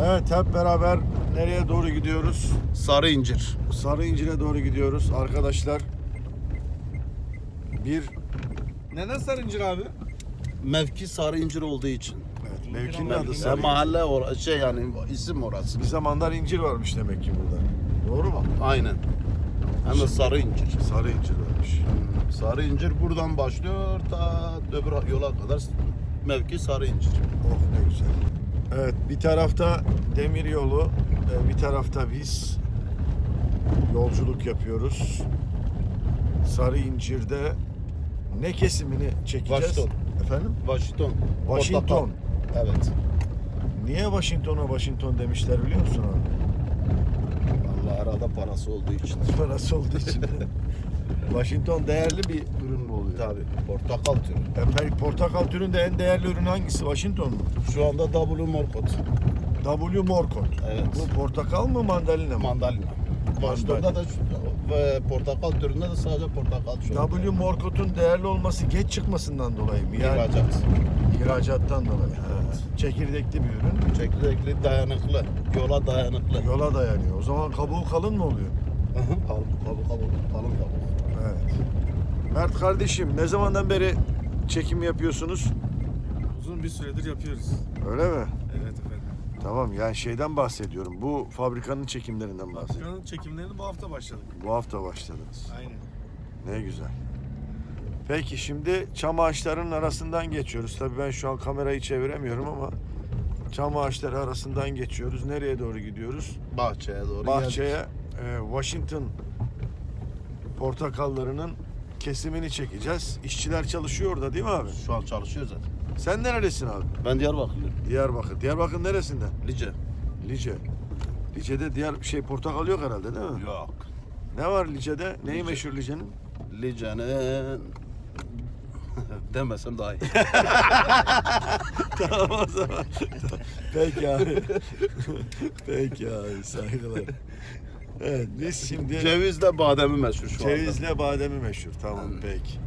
Evet hep beraber nereye doğru gidiyoruz? Sarı incir. Sarı İncir'e doğru gidiyoruz. Arkadaşlar bir Neden sarıncır abi? Mevki sarı incir olduğu için. evet, mevkinin adı Sarı mahalle or- şey yani isim orası. Bir zamanlar incir varmış demek ki burada. Doğru mu? Aynen. Hem de sarı incir. Sarı incir varmış. Sarı incir buradan başlıyor ta öbür yola kadar mevki sarı incir. Oh ne güzel. Evet bir tarafta demir yolu, e, bir tarafta biz yolculuk yapıyoruz. Sarı İncir'de ne kesimini çekeceğiz? Washington. Efendim? Washington. Washington. Evet. Niye Washington'a Washington demişler biliyor musun abi? Allah arada parası olduğu için. Parası olduğu için. Washington değerli bir ürün mü oluyor? Tabii. Portakal türü. E, peki portakal türünde en değerli ürün hangisi? Washington mu? Şu anda W Morkot. W Morcott. Evet. Bu portakal mı mandalina mı? Mandalina. Washington'da da şu- ve portakal türünde de sadece portakal şu anda. W Morcott'un değerli olması geç çıkmasından dolayı mı? Yani İhracat. ihracattan dolayı. Ha. Çekirdekli bir ürün. Çekirdekli dayanıklı. Yola dayanıklı. Yola dayanıyor. O zaman kabuğu kalın mı oluyor? Kalın kabuk kabuk. Kalın kabuk. Evet. Mert kardeşim ne zamandan beri çekim yapıyorsunuz? Uzun bir süredir yapıyoruz. Öyle mi? Evet efendim. Tamam yani şeyden bahsediyorum. Bu fabrikanın çekimlerinden bahsediyorum. Afrika'nın çekimlerini bu hafta başladık. Bu hafta başladınız. Aynen. Ne güzel. Peki şimdi çam ağaçlarının arasından geçiyoruz. Tabii ben şu an kamerayı çeviremiyorum ama çam ağaçları arasından geçiyoruz. Nereye doğru gidiyoruz? Bahçeye doğru Bahçeye e, Washington portakallarının kesimini çekeceğiz. İşçiler çalışıyor orada değil mi abi? Şu an çalışıyor zaten. Sen neredesin abi? Ben Diyarbakırlıyım. Diyarbakır. Diyarbakır neresinden? Lice. Lice. Lice'de diğer şey portakal yok herhalde değil mi? Yok. Ne var Lice'de? Neyi Lice. meşhur Lice'nin? Lice'nin demesem daha iyi. tamam o zaman. Peki abi. Peki abi saygılar. Evet biz şimdi Cevizle bademi meşhur şu anda. cevizle bademi meşhur. Tamam peki.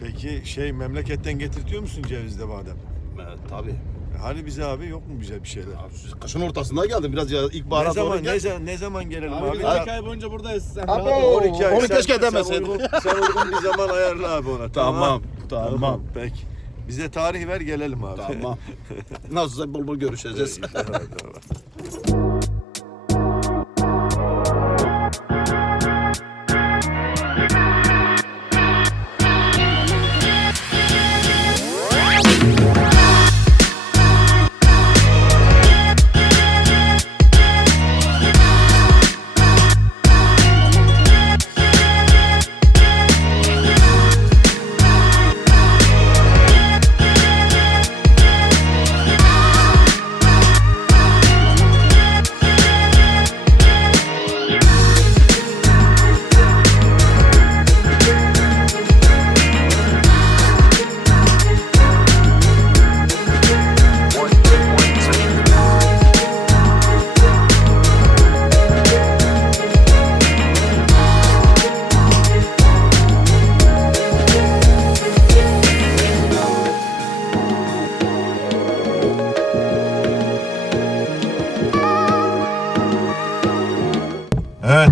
Peki şey memleketten getirtiyor musun cevizle badem? Evet, tabii. Hani bize abi yok mu bize bir şeyler? Abi, siz kışın ortasında geldim. Biraz ya ilk Ne bahara doğru zaman gel. ne zaman ne zaman gelelim abi? Abi biz 12 ay boyunca buradayız. Sen Abi, rahat ol. 12 ay. Onu Sen- keşke sen demeseydin. uygun- Sen uygun bir zaman ayarla abi ona. Tamam, tamam. Peki. Bize tarih ver gelelim abi. Tamam. Nasılsa bol bol görüşeceğiz. Peki, tamam, tamam.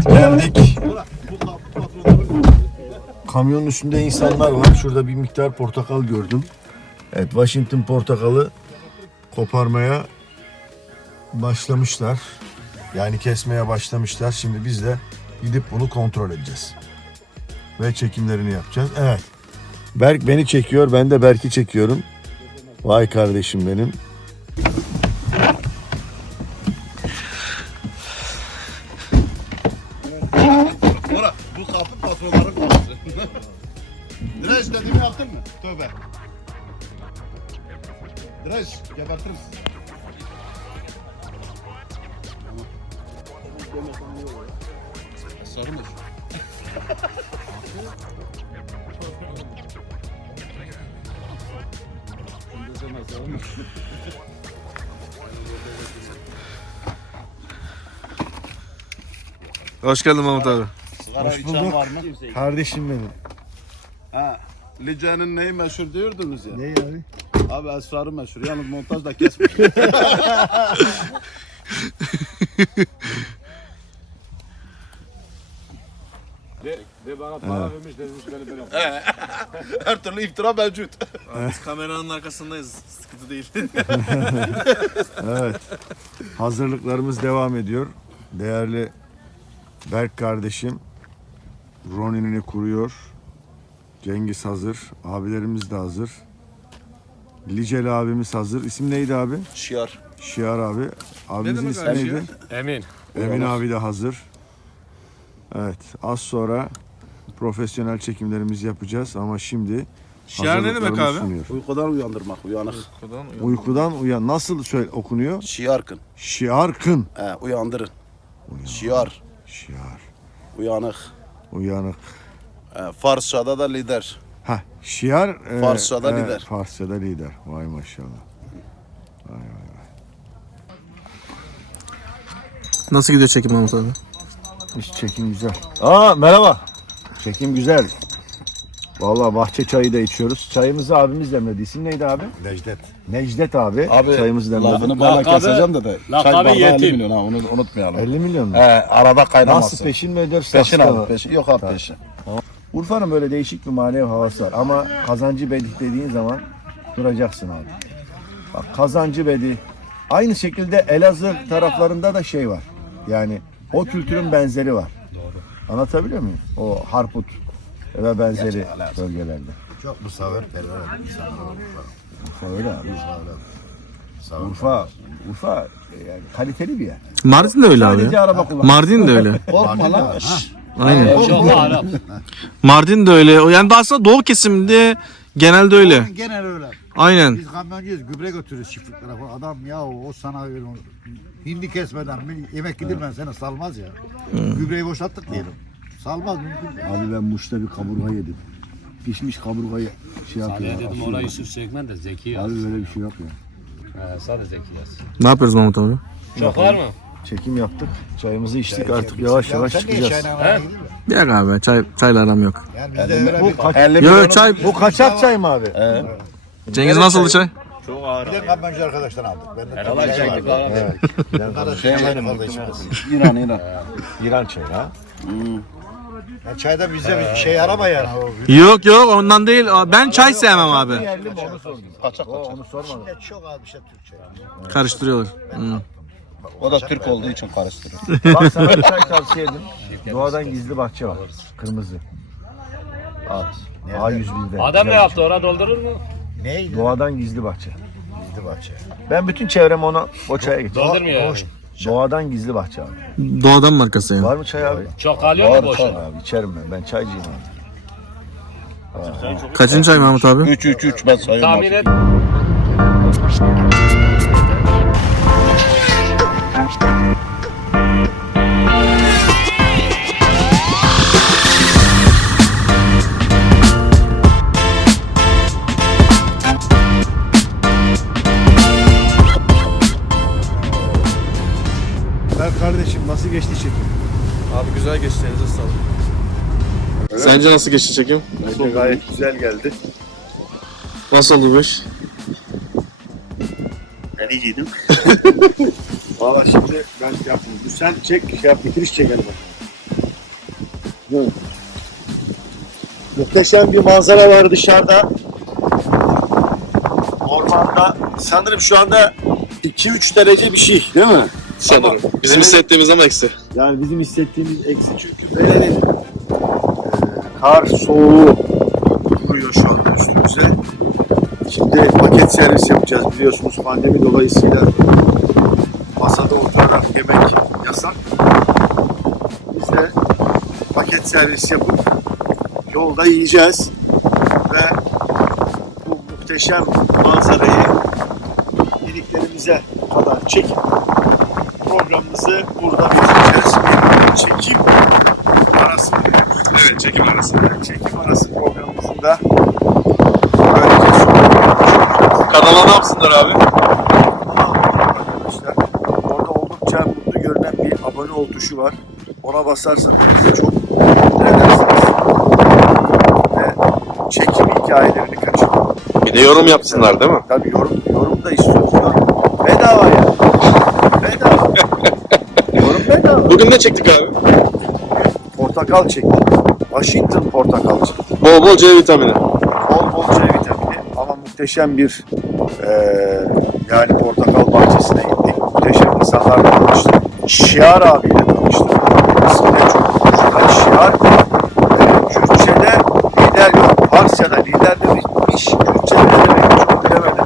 Geldik. Kamyonun üstünde insanlar var. Şurada bir miktar portakal gördüm. Evet Washington portakalı koparmaya başlamışlar. Yani kesmeye başlamışlar. Şimdi biz de gidip bunu kontrol edeceğiz. Ve çekimlerini yapacağız. Evet. Berk beni çekiyor. Ben de Berk'i çekiyorum. Vay kardeşim benim. Tövbe. Direş, gebertirim sizi. Sarı mı? Hoş geldin Mahmut abi. Sigara Hoş içen bulduk. var mı? Kardeşim benim. Lice'nin neyi meşhur diyordunuz ya? Ne abi? Abi esrarı meşhur. Yalnız montaj da kesmiş. Ve, ve bana para vermiş demiş beni böyle. Her türlü iftira mevcut. Kameranın arkasındayız. Sıkıntı değil. Evet. Hazırlıklarımız devam ediyor. Değerli Berk kardeşim Ronin'ini kuruyor. Cengiz hazır. Abilerimiz de hazır. Liceli abimiz hazır. İsim neydi abi? Şiar. Şiar abi. Abimizin ismi abi neydi? Emin. Emin abi de hazır. Evet. Az sonra profesyonel çekimlerimizi yapacağız ama şimdi Şiar ne demek abi? sunuyor. Uykudan uyandırmak, uyanık. Uykudan uyan. Nasıl söyle okunuyor? Şiarkın. Şiarkın. He, uyandırın. Şiar. Şiar. Uyanık. Uyanık. He, Farsçada da lider. Ha, şiar e, Farsçada lider. Farsçada lider. Vay maşallah. Nasıl gidiyor çekim Mahmut abi? İş çekim güzel. Aa merhaba. Çekim güzel. Vallahi bahçe çayı da içiyoruz. Çayımızı abimiz demledi. İsim neydi abi? Necdet. Necdet abi. Abi çayımızı demledi. lafını bana keseceğim de de. Çay bardağı 50 yetim. milyon ha onu unutmayalım. 50 milyon mu? He, arada kaynaması. Nasıl peşin mi ödüyoruz? Peşin abi peşin. Yok abi peşin. Urfa'nın böyle değişik bir manevi havası var. Ama kazancı bedi dediğin zaman duracaksın abi. Bak kazancı bedi. Aynı şekilde Elazığ taraflarında da şey var. Yani o kültürün benzeri var. Anlatabiliyor muyum? O Harput ve benzeri bölgelerde. Çok misafirperver insanlar. Urfa öyle abi. Urfa, Urfa yani kaliteli bir yer. Mardin de öyle abi Sadece araba kullan. Mardin de öyle. Korkma lan. Şşş. Aynen. Çok Arap. Mardin de öyle. Yani aslında doğu kesiminde genelde öyle. Genel öyle. Aynen. Biz kamyoncuyuz, gübre götürürüz çiftliklere falan. Adam ya o sana onu. Hindi kesmeden bir yemek yedirmen seni salmaz ya. Gübreyi boşalttık diyelim. Salmaz mümkün değil. Abi ben Muş'ta bir kaburga yedim. Pişmiş kaburgayı şey Ali'ye yapıyor. dedim asıyor. ona Yusuf Sökmen de zeki yaz. Abi böyle bir şey yok ya. He, sadece zeki yaz. Ne yapıyoruz Mahmut abi? Çok var mı? Çekim yaptık. Çayımızı içtik artık yavaş Ya yavaş çıkacağız. Yok abi çay, çayla aram yok. Yani öyle bir, Bu, kaç, 50 Yok milyon. çay. bu kaçak çay mı abi? Cengiz nasıldı çay? Çok ağır. bir de kamyoncu arkadaştan aldık. Ben de Allah tabii çektik var. abi. Arkadaş Şey çayını fazla içmez. İran İran. İran çayı ha. Ya çayda bize bir şey arama yani. Yok yok ondan değil. Ben çay sevmem abi. Kaçak kaçak. onu sormadım. Şimdi çok az bir şey Türk çayı. Karıştırıyorlar. Hı. O da Türk olduğu için karıştırıyor. Bak sana bir çay tavsiye edeyim. Doğadan gizli bahçe var. Kırmızı. Al. A101'de. Adam ne yaptı? Orada doldurur mu? Neydi? Doğadan gizli bahçe. Gizli bahçe. Ben bütün çevrem ona o çaya gidiyorum. Doldurmuyor yani. Doğadan gizli bahçe abi. Doğadan markası yani. Var mı çay abi? Çok alıyor mu Var, boşuna? Abi içerim ben. Ben çaycıyım abi. Kaçıncı çay Mahmut abi? 3 3 3 ben sayıyorum. Tahmin et. Ben kardeşim nasıl geçti çekim? Abi güzel geçti. Elinize sağlık. Sence nasıl geçti çekim? Bence gayet güzel geldi. Nasıl oldu bu iş? Valla şimdi ben yapayım. Sen çek, şey yap, bitiriş çekelim bakalım. Muhteşem bir manzara var dışarıda. Ormanda. Sanırım şu anda 2-3 derece bir şey değil mi? Sanırım. Bizim Benim- hissettiğimiz ama eksi. Yani bizim hissettiğimiz eksi çünkü böyle e, kar soğuğu duruyor şu anda üstümüze. Şimdi paket servis yapacağız biliyorsunuz pandemi dolayısıyla yemek yasak. Biz de paket servis yapıp yolda yiyeceğiz ve bu muhteşem manzarayı iliklerimize kadar çekip programımızı burada bitireceğiz. Çekim arası Evet, çekim arası. Çekim arası programımızın da böylece ne yapsınlar abi? arkadaşlar. Orada oldukça mutlu görünen bir abone ol tuşu var. Ona basarsanız çok mutlu edersiniz. Ve çekim hikayelerini kaçırmayın. Bir de yorum yapsınlar değil mi? Tabii yorum, yorum da istiyoruz. Yorum bedava ya. Bedava. yorum bedava. Bugün ne çektik abi? Portakal çektik. Washington portakal çektik. Bol bol C vitamini. Bol bol C vitamini ama muhteşem bir eee yani portakal bahçesine gittik. Muhteşem insanlarla tanıştık. Şiar abiyle tanıştık. İsmi de çok orijinal. Şiar eee Kürtçe'de lider yok. Farsça'da lider demiş. Kürtçe'de ne demek çok bilemedim.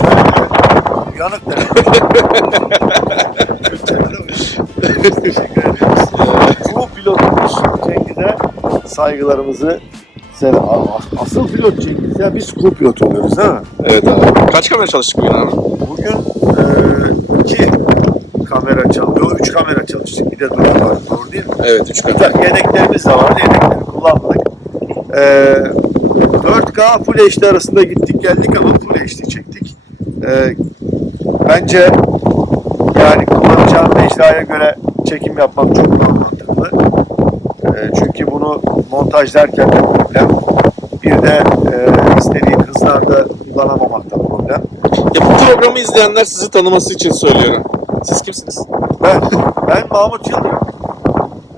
Söyle. Uyanık demek. Teşekkür ederiz. Bu pilotumuz Cengiz'e saygılarımızı selam. Asıl pilot Cengiz ya biz co-pilot oluyoruz değil mi? Evet abi. Kaç kamera çalıştık bugün abi? Bugün eee iki kamera çalışıyor, üç kamera çalıştık. Bir de drone var, doğru değil mi? Evet 3 kamera. Tabii yedeklerimiz de vardı, yedekleri kullanmadık. Eee 4K Full HD arasında gittik geldik ama Full HD çektik. Eee, bence yani kullanacağım mecraya göre çekim yapmak çok daha mantıklı. Eee, çünkü bunu montajlarken de problem. Bir de eee istediğin hızlarda kullanamamakta problem. Ya bu programı izleyenler sizi tanıması için söylüyorum. Siz kimsiniz? Ben, ben Mahmut Yıldırım.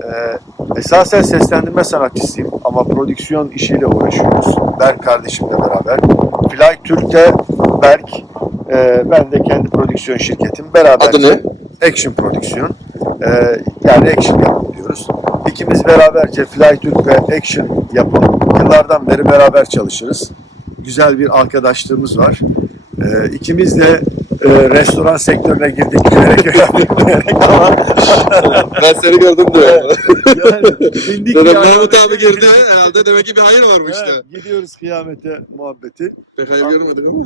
Ee, esasen seslendirme sanatçısıyım ama prodüksiyon işiyle uğraşıyoruz. Berk kardeşimle beraber. Fly Türk'te Berk, e, ben de kendi prodüksiyon şirketim. Beraber Adı ne? Action Prodüksiyon. Ee, yani action yapım diyoruz. İkimiz beraberce Fly Türk ve Action yapım. Yıllardan beri beraber çalışırız. Güzel bir arkadaşlığımız var. Ee, ikimiz de e, restoran sektörüne girdik bilerek bilerek ama ben seni gördüm diyor. yani bindik Dedim yani. Mahmut abi girdi herhalde demek ki bir hayır var bu işte. Evet, gidiyoruz kıyamete muhabbeti. Pek hayır görmedik ama.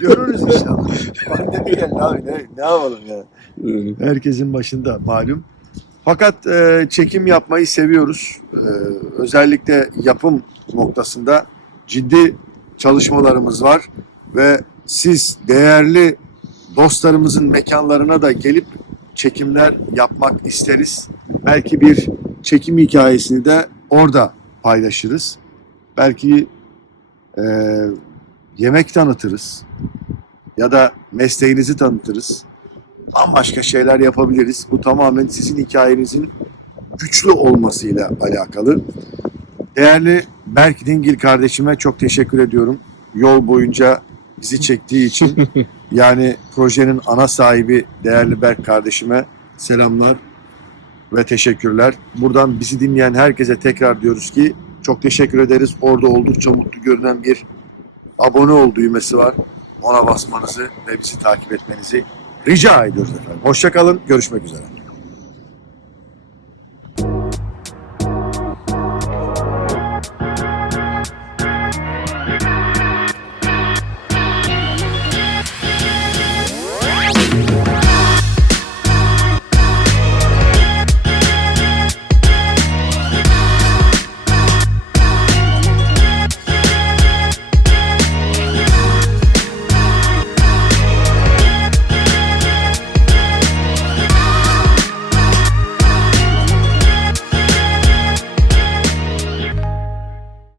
Görürüz inşallah. Pandemi geldi abi ne, ne yapalım ya. Herkesin başında malum. Fakat e, çekim yapmayı seviyoruz. E, özellikle yapım noktasında ciddi çalışmalarımız var ve siz değerli dostlarımızın mekanlarına da gelip çekimler yapmak isteriz. Belki bir çekim hikayesini de orada paylaşırız. Belki e, yemek tanıtırız ya da mesleğinizi tanıtırız. Bambaşka şeyler yapabiliriz. Bu tamamen sizin hikayenizin güçlü olmasıyla alakalı. Değerli Berk Dingil kardeşime çok teşekkür ediyorum. Yol boyunca bizi çektiği için. yani projenin ana sahibi değerli Berk kardeşime selamlar ve teşekkürler. Buradan bizi dinleyen herkese tekrar diyoruz ki çok teşekkür ederiz. Orada oldukça mutlu görünen bir abone ol düğmesi var. Ona basmanızı ve bizi takip etmenizi rica ediyoruz efendim. Hoşçakalın. Görüşmek üzere.